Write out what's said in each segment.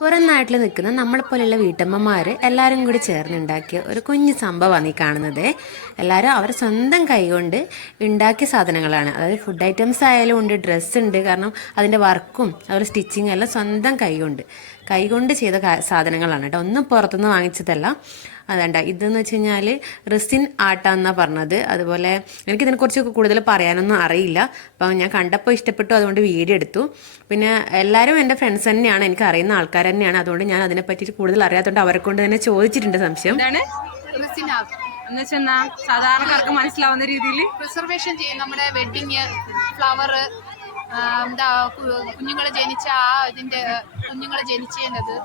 പുറം നാട്ടിൽ നിൽക്കുന്ന നമ്മളെപ്പോലെയുള്ള വീട്ടമ്മമാർ എല്ലാവരും കൂടി ചേർന്നുണ്ടാക്കിയ ഒരു കുഞ്ഞു സംഭവമാണ് ഈ കാണുന്നത്. എല്ലാവരും അവർ സ്വന്തം കൈകൊണ്ട് ഉണ്ടാക്കിയ സാധനങ്ങളാണ്. അതായത് ഫുഡ് ഐറ്റംസ് ആയാലും ഉണ്ട് ഡ്രസ്സ് ഉണ്ട്. കാരണം അതിന്റെ വർക്കും അതുപോലെ സ്റ്റിച്ചിങ് എല്ലാം സ്വന്തം കൈകൊണ്ട് കൈകൊണ്ട് ചെയ്ത സാധനങ്ങളാണ് കേട്ടോ. ഒന്നും പുറത്തുനിന്ന് വാങ്ങിച്ചതല്ല. അതണ്ട. ഇതെന്ന് വെച്ച് കഴിഞ്ഞാൽ റിസിൻ ആട്ടാന്നാണ് പറഞ്ഞത്. അതുപോലെ എനിക്ക് ഇതിനെക്കുറിച്ച് കൂടുതൽ പറയാനൊന്നും അറിയില്ല. അപ്പം ഞാൻ കണ്ടപ്പോൾ ഇഷ്ടപ്പെട്ടു അതുകൊണ്ട് വീഡിയോ എടുത്തു. പിന്നെ എല്ലാവരും എന്റെ ഫ്രണ്ട്സ് തന്നെയാണ് എനിക്ക് അറിയുന്ന ആൾക്കാർ തന്നെയാണ്. അതുകൊണ്ട് ഞാൻ അതിനെ പറ്റി കൂടുതൽ അറിയാത്തതുകൊണ്ട് അവരെ കൊണ്ട് തന്നെ ചോദിച്ചിട്ടുണ്ട് സംശയം. എന്ന് വെച്ചെന്നാ സാധാരണക്കാർക്ക് മനസ്സിലാവുന്ന രീതിയിൽ പ്രിസർവേഷൻ ചെയ്യും. നമ്മുടെ വെഡിങ് ഫ്ലവർ എന്താ കുഞ്ഞുങ്ങൾ ജനിച്ച ആ ഇതിന്റെ കുഞ്ഞുങ്ങൾ ജനിച്ചത്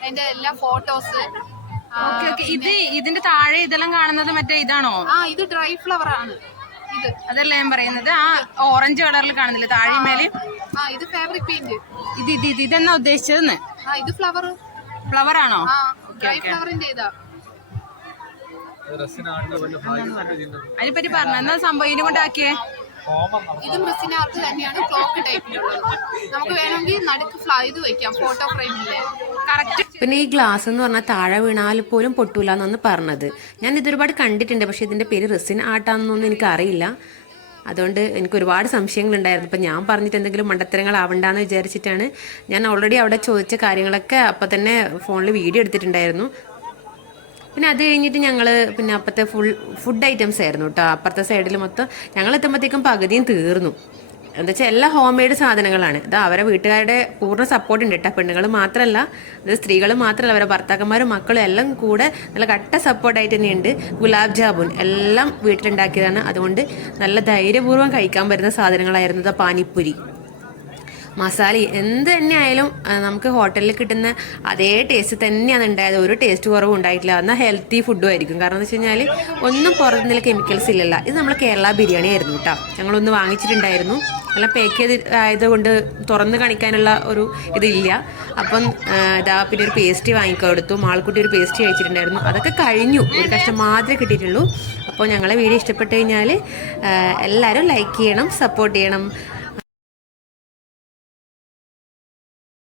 അതിന്റെ എല്ലാ ഫോട്ടോസ് ഓക്കെ ഓക്കെ. ഇത് ഇതിന്റെ താഴെ ഇതെല്ലാം കാണുന്നത് മറ്റേ ഇതാണോ? ആ ഇത് ഡ്രൈ ഫ്ലവർ ആണ്. ഇത്. അതല്ല ഞാൻ പറയുന്നത്. ആ ഓറഞ്ച് കളറിൽ കാണുന്നില്ല താഴെ മേലെ ആ ഇത് ഫാബ്രിക് പെയിന്റ് ഇത് ഇത് ഇത് ഇതെന്നാ ഉദ്ദേശിച്ചതെന്ന്? ആ ഇത് ഫ്ലവർ ഫ്ലവർ ആണോ? ഡ്രൈ ഫ്ലവറിന്റെ ഇതാ അതിനെപ്പറ്റി പറഞ്ഞു? എന്നാ സംഭവം? ഇതിനെ കൊണ്ടാക്കിയേ? ഇതും റിസിനാർക്ക് തന്നെയാണ് ക്ലോക്ക് ടൈപ്പിലുള്ളത് നമുക്ക് വേണമെങ്കിൽ നടുക്ക് ഫ്ലൈ ഇത് വെക്കാം ഫോട്ടോ ഫ്രെയിമില്ലേ കറക്റ്റ് പിന്നെ ഈ ഗ്ലാസ് എന്ന് പറഞ്ഞാൽ താഴെ വീണാൽ പോലും പൊട്ടൂല എന്നാണ് പറഞ്ഞത്. ഞാൻ ഇതൊരുപാട് കണ്ടിട്ടുണ്ട് പക്ഷെ ഇതിന്റെ പേര് റെസിൻ ആട്ടാന്നൊന്നും എനിക്ക് അറിയില്ല അതുകൊണ്ട് എനിക്ക് ഒരുപാട് സംശയങ്ങളുണ്ടായിരുന്നു. അപ്പം ഞാൻ പറഞ്ഞിട്ട് എന്തെങ്കിലും മണ്ടത്തരങ്ങൾ ആവണ്ടെന്ന് വിചാരിച്ചിട്ടാണ് ഞാൻ ഓൾറെഡി അവിടെ ചോദിച്ച കാര്യങ്ങളൊക്കെ അപ്പം തന്നെ ഫോണിൽ വീഡിയോ എടുത്തിട്ടുണ്ടായിരുന്നു. പിന്നെ അത് കഴിഞ്ഞിട്ട് ഞങ്ങൾ പിന്നെ അപ്പത്തെ ഫുൾ ഫുഡ് ഐറ്റംസ് ആയിരുന്നു കേട്ടോ അപ്പുറത്തെ സൈഡിൽ മൊത്തം ഞങ്ങൾ എത്തുമ്പോഴത്തേക്കും പകുതിയും തീർന്നു. എന്താ വെച്ചാൽ എല്ലാ ഹോം മെയ്ഡ് സാധനങ്ങളാണ്. ഇത് അവരെ വീട്ടുകാരുടെ പൂർണ സപ്പോർട്ട് ഉണ്ട് കേട്ടോ പെണ്ണുങ്ങൾ മാത്രമല്ല അത് സ്ത്രീകൾ മാത്രമല്ല അവരെ ഭർത്താക്കന്മാരും മക്കളും എല്ലാം കൂടെ നല്ല കട്ട സപ്പോർട്ടായിട്ട് തന്നെയുണ്ട്. ഗുലാബ് ജാമുൻ എല്ലാം വീട്ടിലുണ്ടാക്കിയതാണ്. അതുകൊണ്ട് നല്ല ധൈര്യപൂർവം കഴിക്കാൻ പറ്റുന്ന സാധനങ്ങളായിരുന്നു പാനിപ്പുരി. മസാല എന്ത് തന്നെ ആയാലും നമുക്ക് ഹോട്ടലിൽ കിട്ടുന്ന അതേ ടേസ്റ്റ് തന്നെയാണ് ഉണ്ടായത്. ഒരു ടേസ്റ്റ് കുറവും ഉണ്ടായിട്ടില്ല. എന്നാൽ ഹെൽത്തി ഫുഡും ആയിരിക്കും. കാരണം എന്ന് വെച്ച് കഴിഞ്ഞാൽ ഒന്നും പുറത്തുനിന്നുള്ള കെമിക്കൽസ് ഇല്ലല്ല. ഇത് നമ്മൾ കേരള ബിരിയാണി ആയിരുന്നു കേട്ടോ ഞങ്ങളൊന്ന് വാങ്ങിച്ചിട്ടുണ്ടായിരുന്നു. എല്ലാം പാക്ക് ചെയ്ത് ആയതുകൊണ്ട് തുറന്ന് കാണിക്കാനുള്ള ഒരു ഇതില്ല. അപ്പം ഇതാ പിന്നെ ഒരു പേസ്റ്റ് വാങ്ങിക്കൊടുത്തു. മാൾക്കുട്ടി ഒരു പേസ്റ്റ് കഴിച്ചിട്ടുണ്ടായിരുന്നു. അതൊക്കെ കഴിഞ്ഞു. ഒരു കഷ്ടം മാത്രമേ കിട്ടിയിട്ടുള്ളൂ. അപ്പോൾ ഞങ്ങളെ വീഡിയോ ഇഷ്ടപ്പെട്ട് കഴിഞ്ഞാൽ എല്ലാവരും ലൈക്ക് ചെയ്യണം സപ്പോർട്ട് ചെയ്യണം.